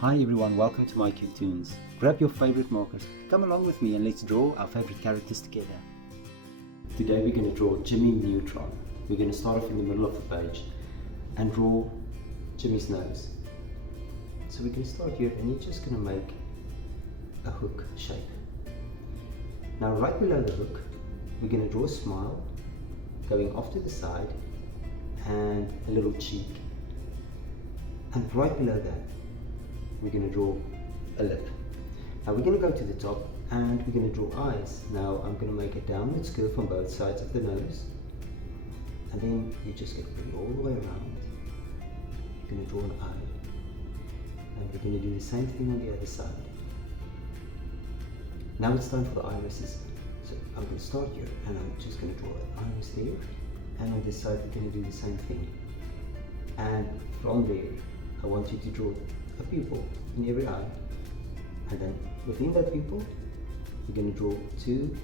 Hi everyone, welcome to mycutetoons. Grab your favorite markers, come along with me and let's draw our favorite characters together. Today we're going to draw Jimmy Neutron. We're going to start off in the middle of the page and draw Jimmy's nose. So we're going to start here and you're just going to make a hook shape. Now right below the hook, we're going to draw a smile going off to the side and a little cheek. And right below that, we're going to draw a lip. Now we're going to go to the top and we're going to draw eyes. Now I'm going to make a downwards curve on both sides of the nose, and then you're just going to bring it all the way around. You're going to draw an eye, and we're going to do the same thing on the other side. Now it's time for the irises. So I'm going to start here and I'm just going to draw an iris there, and on this side we're going to do the same thing. And from there I want you to draw a pupil in every eye, and then within that pupil you're going to draw two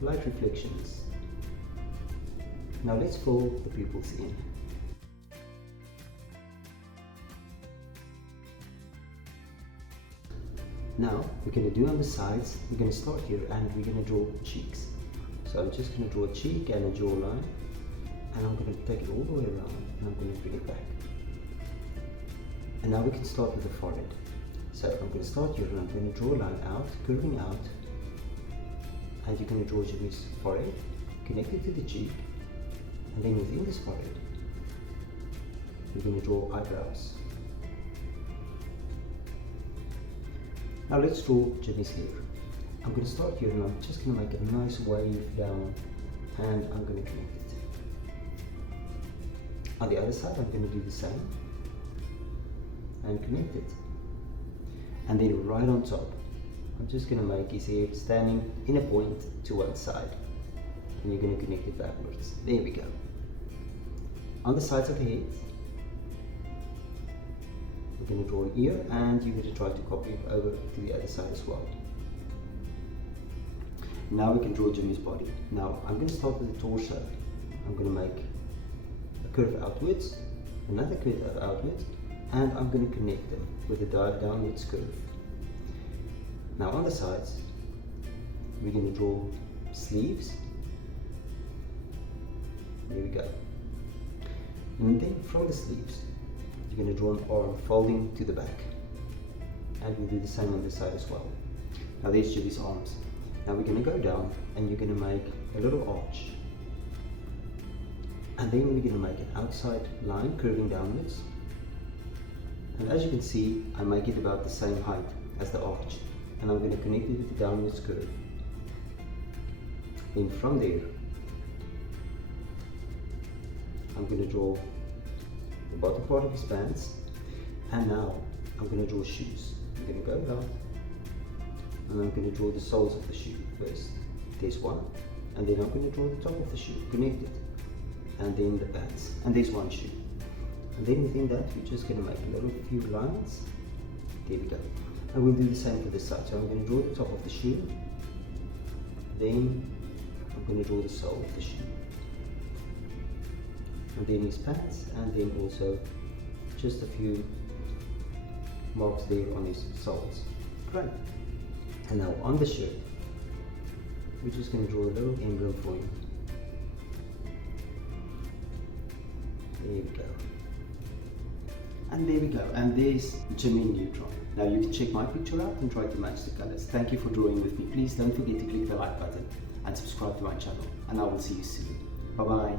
light reflections. Now let's fill the pupils in. Now we're going to do on the sides, we're going to start here and we're going to draw cheeks. So I'm just going to draw a cheek and a jawline, and I'm going to take it all the way around and I'm going to bring it back. And now we can start with the forehead. So I'm going to start here and I'm going to draw a line out, curving out, and you're going to draw Jimmy's forehead, connect it to the cheek, and then within this forehead, you're going to draw eyebrows. Now let's draw Jimmy's hair. I'm going to start here and I'm just going to make a nice wave down, and I'm going to connect it. On the other side, I'm going to do the same and connect it. And then right on top, I'm just going to make his hair standing in a point to one side, and you're going to connect it backwards. There we go. On the sides of the head, we're going to draw an ear, and you're going to try to copy it over to the other side as well. Now we can draw Jimmy's body. Now I'm going to start with the torso. I'm going to make a curve outwards, another curve outwards, and I'm going to connect them with a downwards curve. Now on the sides, we're going to draw sleeves. There we go. And then from the sleeves, you're going to draw an arm folding to the back. And we'll do the same on this side as well. Now there's Jimmy's arms. Now we're going to go down and you're going to make a little arch. And then we're going to make an outside line curving downwards. And as you can see, I make it about the same height as the arch, and I'm going to connect it with the downwards curve. Then from there, I'm going to draw the bottom part of his pants, and now I'm going to draw shoes. I'm going to go down, and I'm going to draw the soles of the shoe first. There's one, and then I'm going to draw the top of the shoe, connect it, and then the pants, and there's one shoe. And then within that, we're just going to make a little few lines. There we go. And we'll do the same for this side. So I'm going to draw the top of the shoe. Then I'm going to draw the sole of the shoe. And then his pants. And then also just a few marks there on his soles. Great. And now on the shirt, we're just going to draw a little emblem for him. There we go. And there we go, and there's Jimmy Neutron. Now you can check my picture out and try to match the colors. Thank you for drawing with me. Please don't forget to click the like button and subscribe to my channel, and I will see you soon. Bye bye.